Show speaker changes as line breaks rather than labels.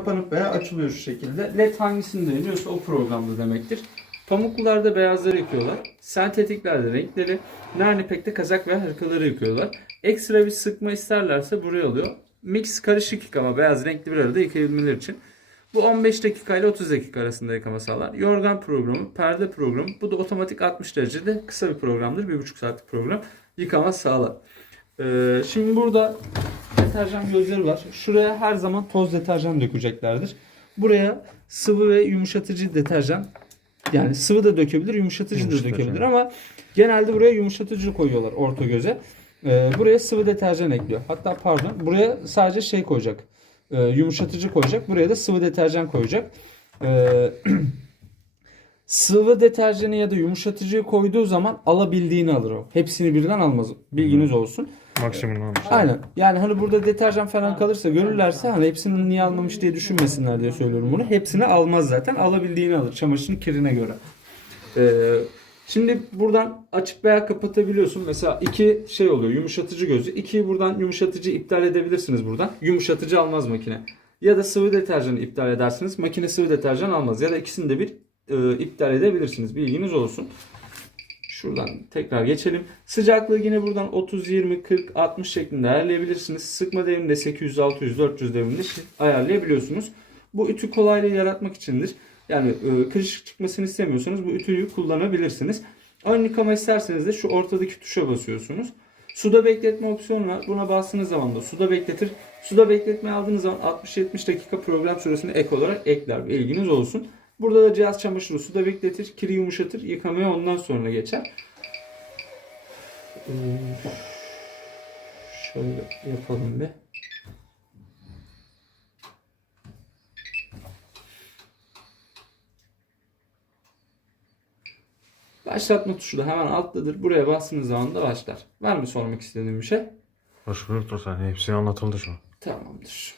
kapanıp veya açılıyor şu şekilde. LED hangisinde yanıyorsa o programda demektir. Pamuklularda beyazları yıkıyorlar. Sentetiklerde renkleri. Narnipek'te kazak ve hırkaları yıkıyorlar. Ekstra bir sıkma isterlerse buraya alıyor. Mix karışık yıkama beyaz renkli bir arada yıkayabilmeleri için. Bu 15 dakika ile 30 dakika arasında yıkama sağlar. Yorgan programı, perde programı. Bu da otomatik 60 derecede kısa bir programdır. 1,5 saatlik program. Yıkama sağlar. Ee, şimdi burada deterjan gözleri var. Şuraya her zaman toz deterjan dökeceklerdir. Buraya sıvı ve yumuşatıcı deterjan yani sıvı da dökebilir, yumuşatıcı da
Yumuşatıcı.
dökebilir ama genelde buraya yumuşatıcı koyuyorlar orta göze. Ee, buraya sıvı deterjan ekliyor. Hatta pardon buraya sadece şey koyacak. Ee, yumuşatıcı koyacak. Buraya da sıvı deterjan koyacak. Ee, sıvı deterjanı ya da yumuşatıcıyı koyduğu zaman alabildiğini alır o. Hepsini birden almaz. Bilginiz olsun.
Maksimum almış.
Aynen. Yani hani burada deterjan falan kalırsa görürlerse hani hepsini niye almamış diye düşünmesinler diye söylüyorum bunu. Hepsini almaz zaten. Alabildiğini alır. Çamaşırın kirine göre. Ee, şimdi buradan açıp veya kapatabiliyorsun. Mesela iki şey oluyor. Yumuşatıcı gözü. İkiyi buradan yumuşatıcı iptal edebilirsiniz buradan. Yumuşatıcı almaz makine. Ya da sıvı deterjanı iptal edersiniz. Makine sıvı deterjan almaz. Ya da ikisini de bir e, iptal edebilirsiniz. Bilginiz olsun. Şuradan tekrar geçelim. Sıcaklığı yine buradan 30, 20, 40, 60 şeklinde ayarlayabilirsiniz. Sıkma devrimi de 800, 600, 400 devrinde ayarlayabiliyorsunuz. Bu ütü kolaylığı yaratmak içindir. Yani e, kırışık çıkmasını istemiyorsanız bu ütüyü kullanabilirsiniz. Ön yıkama isterseniz de şu ortadaki tuşa basıyorsunuz. Suda bekletme opsiyonu var. Buna bastığınız zaman da suda bekletir. Suda bekletme aldığınız zaman 60-70 dakika program süresini ek olarak ekler. Bilginiz olsun. Burada da cihaz çamaşırı suda bekletir, kiri yumuşatır, yıkamaya ondan sonra geçer. Ee, Şöyle yapalım bir. Başlatma tuşu da hemen alttadır. Buraya bastığınız zaman da başlar. Var mı sormak istediğim bir şey?
Hoş bulduk. Hepsi anlatıldı şu an.
Tamamdır.